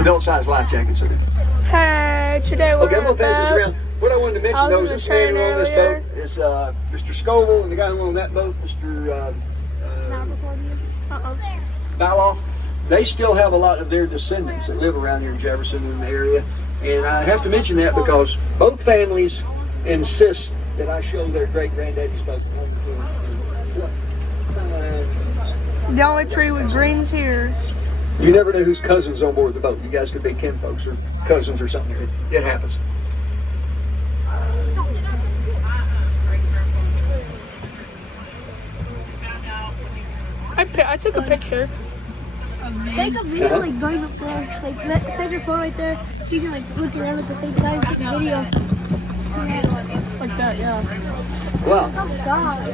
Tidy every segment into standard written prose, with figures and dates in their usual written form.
adult-sized life jackets. Hey, today we're okay, I'm gonna pass this around. What I wanted to mention though is this man who owned this boat is Mr. Scoville, and the guy who owned that boat, Mr. Baloff. They still have a lot of their descendants that live around here in Jefferson and the area, and I have to mention that because both families insist that I show their great-granddaddy's boat. The only tree with greens here. You never know whose cousin's on board the boat. You guys could be kinfolks or cousins or something. It happens. I took a picture. Take a video like going up there. Like set your phone right there so you can like look around at the same time. Take a video. Like that, yeah. Wow. Oh God.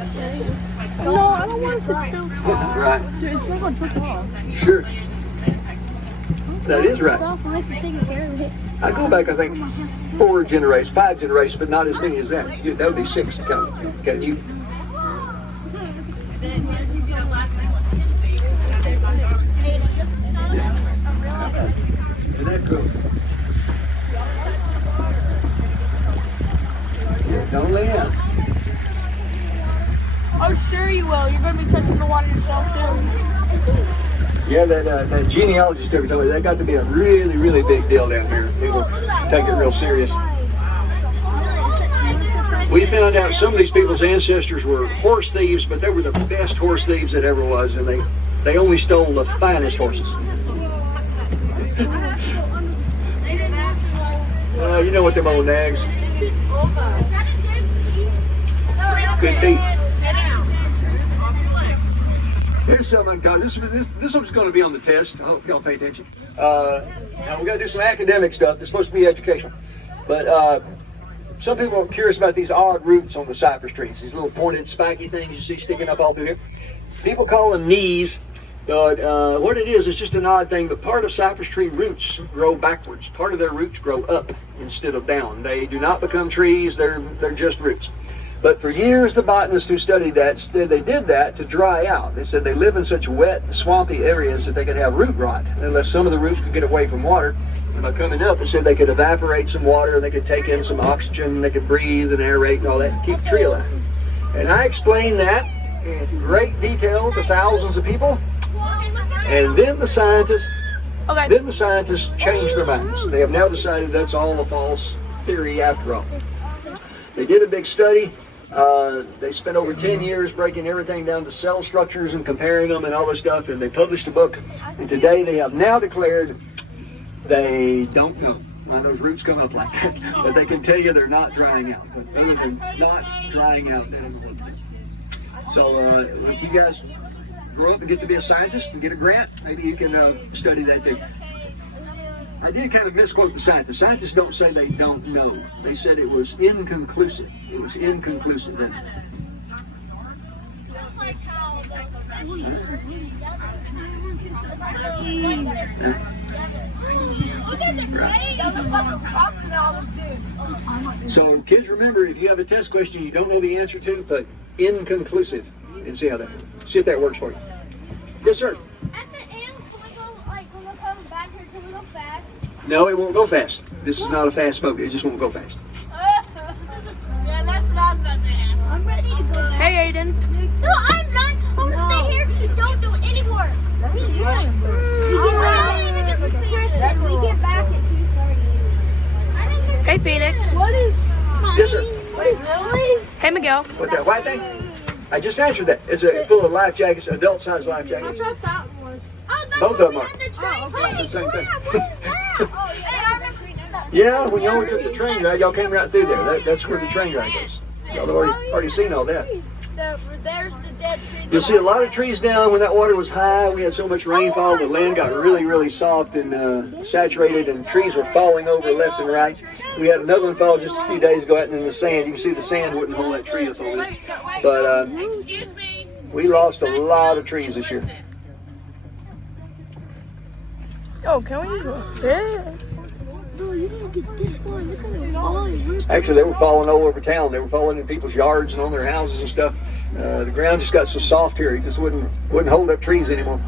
No, I don't want it to too tall. Right. Dude, it's not going so tall. Sure. That is right. It's also nice for taking care of it. I go back, I think, 5 generations, but not as many as that. That would be 6. Can you? Isn't that cool? Don't lay out. Oh, sure you will. You're going to be touching the water yourself, too. Yeah, that genealogist ever told me that got to be a really, really big deal down here. People take it real serious. We found out some of these people's ancestors were horse thieves, but they were the best horse thieves that ever was, and they only stole the finest horses. You know what them old nags. Good beat. Here's something I'm this one's going to be on the test. I hope y'all pay attention. Now we got to do some academic stuff. It's supposed to be educational, but some people are curious about these odd roots on the cypress trees. These little pointed, spiky things you see sticking up all through here. People call them knees, but what it is just an odd thing. But part of cypress tree roots grow backwards. Part of their roots grow up instead of down. They do not become trees. They're just roots. But for years, the botanists who studied that said they did that to dry out. They said they live in such wet, swampy areas that they could have root rot unless some of the roots could get away from water. And by coming up, they said they could evaporate some water, they could take in some oxygen, they could breathe and aerate and all that and keep the tree alive. And I explained that in great detail to thousands of people. And then the scientists changed their minds. They have now decided that's all a false theory after all. They did a big study. They spent over 10 years breaking everything down to cell structures and comparing them and all this stuff, and they published a book. And today they have now declared they don't know why those roots come up like that, but they can tell you they're not drying out. But other than not drying out, they don't know what to do. So if you guys grow up and get to be a scientist and get a grant, maybe you can study that too. I did kind of misquote the scientists. Scientists don't say they don't know. They said it was inconclusive. It was inconclusive. Just like how those So kids, remember, if you have a test question you don't know the answer to, put inconclusive and see if that works for you. Yes, sir. At the end, can we go, like, when we come back here, can we go fast? No, it won't go fast. This is not a fast boat. It just won't go fast. Yeah, that's what I was about to ask. I'm ready to go. Hey, Aiden. No, I'm not. I'm going to stay here. Don't do any work. What are you doing? I'm ready to get to see. We get back at 2:30. Hey, Phoenix. What is... Yes, sir. Wait, really? Hey, Miguel. What, that white thing? I just answered that. It's full of life jackets, adult-sized life jackets. I thought that was... Both of them are. The same thing. Oh, yeah. Yeah, when y'all took the train ride, y'all came right through there. That's where the train ride goes. Y'all already seen all that. There's the dead tree. You'll see a lot of trees down when that water was high. We had so much rainfall, the land got really, really soft and saturated, and trees were falling over left and right. We had another one fall just a few days ago out in the sand. You can see the sand wouldn't hold that tree up on it. But we lost a lot of trees this year. Oh, can we go there? No, you didn't get this one. Look at it falling. Actually, they were falling all over town. They were falling in people's yards and on their houses and stuff. The ground just got so soft here, it just wouldn't hold up trees anymore.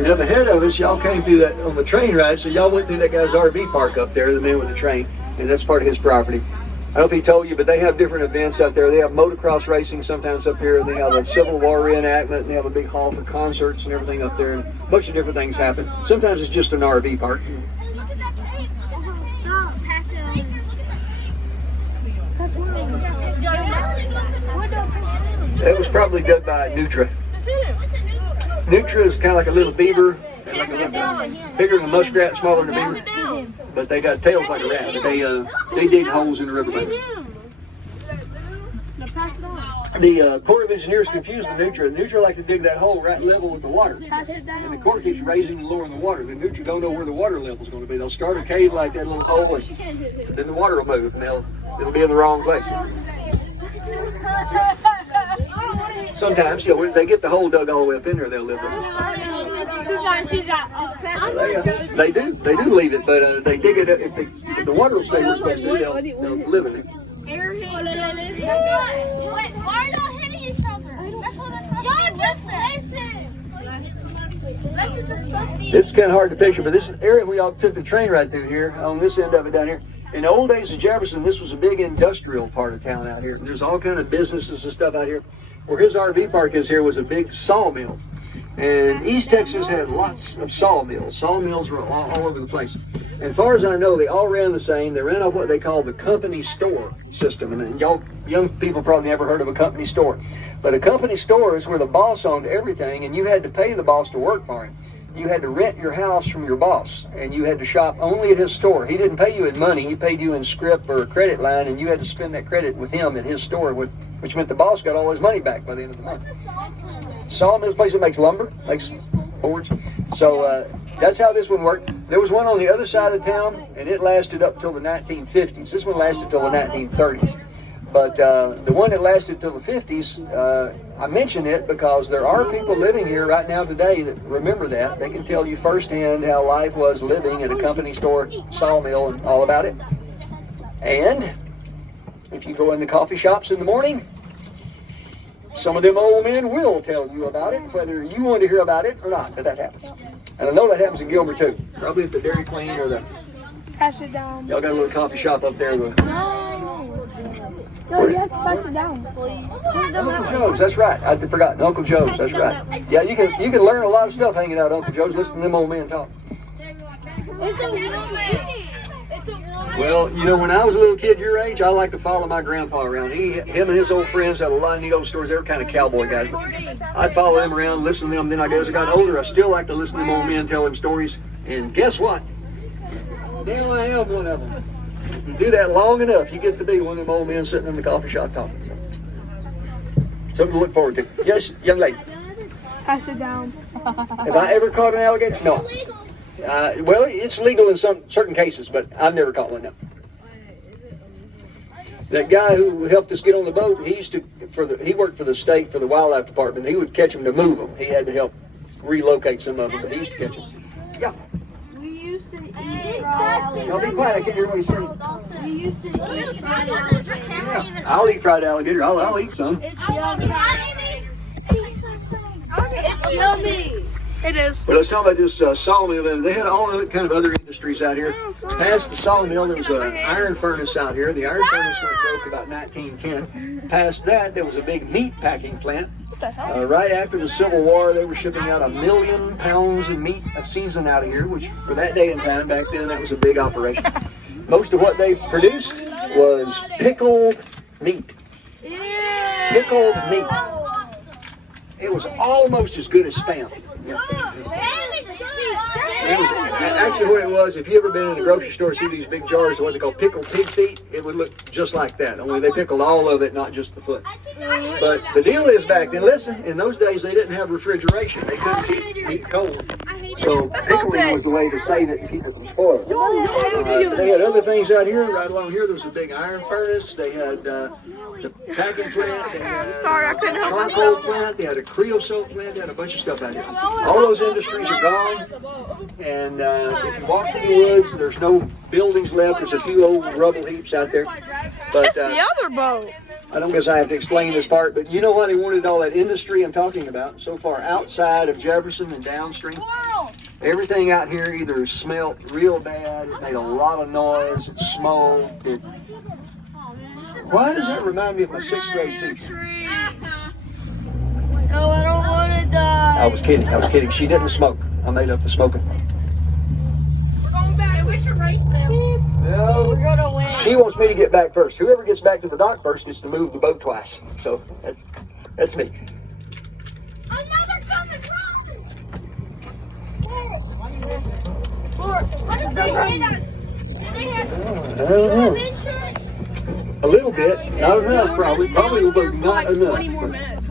And up ahead of us, y'all came through that on the train ride, so y'all went through that guy's RV park up there, the man with the train, and that's part of his property. I don't know if he told you, but they have different events out there. They have motocross racing sometimes up here, and they have a Civil War reenactment, and they have a big hall for concerts and everything up there, and a bunch of different things happen. Sometimes it's just an RV park. It was probably done by Nutra. Nutra is kind of like a little beaver, like a little, bigger than a muskrat, smaller than a beaver, but they got tails like a rat. But they dig holes in the riverbanks. The Corps of Engineers confused the Nutra. The Nutra like to dig that hole right level with the water, and the Corps keeps raising and lowering the water. The Nutra don't know where the water level is going to be. They'll start a cave like that little hole, and then the water will move, and it'll be in the wrong place. Sometimes, when they get the hole dug all the way up in there, they'll live there. They do leave it, but they dig it up. If the water will stay where it's supposed to be, they'll live in it. Why are y'all hitting each other? That's what they're supposed to listen. That's what they're supposed to be. This is kind of hard to picture, but this area we all took the train right through here, on this end of it down here. In the old days of Jefferson, this was a big industrial part of town out here. There's all kind of businesses and stuff out here. Where his RV park is here was a big sawmill. And East Texas had lots of sawmills. Sawmills were all over the place. And as far as I know, they all ran the same. They ran off what they call the company store system. And y'all young people probably never heard of a company store. But a company store is where the boss owned everything, and you had to pay the boss to work for him. You had to rent your house from your boss, and you had to shop only at his store. He didn't pay you in money. He paid you in script or a credit line, and you had to spend that credit with him at his store, which meant the boss got all his money back by the end of the month. Sawmill is a place that makes lumber, makes boards. So that's how this one worked. There was one on the other side of town, and it lasted up till the 1950s. This one lasted till the 1930s. But the one that lasted till the 50s, I mention it because there are people living here right now today that remember that. They can tell you firsthand how life was living at a company store, sawmill, and all about it. And if you go in the coffee shops in the morning, some of them old men will tell you about it, whether you want to hear about it or not, but that happens. And I know that happens in Gilmer too. Probably at the Dairy Queen or the... Pass it down. Y'all got a little coffee shop up there. No, you have to pass it down. Uncle Joe's, that's right. I'd forgotten. Uncle Joe's, that's right. Yeah, you can learn a lot of stuff hanging out at Uncle Joe's, listening to them old men talk. It's a woman. Well, when I was a little kid your age, I liked to follow my grandpa around. Him and his old friends had a lot of neat old stories. They were kind of cowboy guys. I'd follow them around, listen to them. Then as I got older, I still like to listen to them old men tell them stories. And guess what? Now I am one of them. You do that long enough, you get to be one of them old men sitting in the coffee shop talking. Something to look forward to. Yes, young lady. Pass it down. Have I ever caught an alligator? No. Well, it's legal in some certain cases, but I've never caught one. No. That guy who helped us get on the boat, he worked for the state for the wildlife department. He would catch them to move them. He had to help relocate some of them, but he used to catch them. Yeah. Y'all be quiet, I can't hear what he's saying. We used to eat fried alligator. Yeah, I'll eat fried alligator. I'll eat some. It's yummy. It's yummy. It is. Well, let's talk about this sawmill. They had all kind of other industries out here. Past the sawmill, there was an iron furnace out here. The iron furnace went broke about 1910. Past that, there was a big meat packing plant. Right after the Civil War, they were shipping out 1 million pounds of meat a season out of here, which for that day and time back then, that was a big operation. Most of what they produced was pickled meat. Pickled meat. It was almost as good as Spam. Yeah. Actually, what it was, if you ever been in a grocery store, see these big jars of what they call pickled pig feet, it would look just like that. Only they pickled all of it, not just the foot. But the deal is back then, listen, in those days they didn't have refrigeration. They couldn't keep meat cold. So pickling was the way to save it and keep it from spoiling. They had other things out here. Right along here, there was a big iron furnace. They had the packing plant. They had a charcoal plant. They had a creosote plant. They had a bunch of stuff out here. All those industries are gone. And if you walk through the woods, there's no buildings left. There's a few old rubble heaps out there. But the other boat. I don't guess I have to explain this part, but you know why they wanted all that industry I'm talking about so far outside of Jefferson and downstream? Everything out here either smelled real bad, it made a lot of noise, it smoked. Why does that remind me of my 6th grade teacher? No, I don't want to die. I was kidding. She didn't smoke. I made up for smoking. We're going back. We should race them. No, We're gonna win. she wants me to get back first. Whoever gets back to the dock first gets to move the boat twice. So that's me. Another coming What if they hit us? Did they hit I don't know. insurance? A little bit, not enough probably. Probably not enough. 20 more minutes.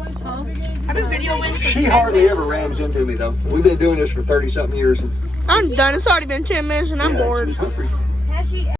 I've been videoing. She hardly ever rams into me though. We've been doing this for 30-something years. And I'm done. It's already been 10 minutes and I'm yeah, bored. it's hungry.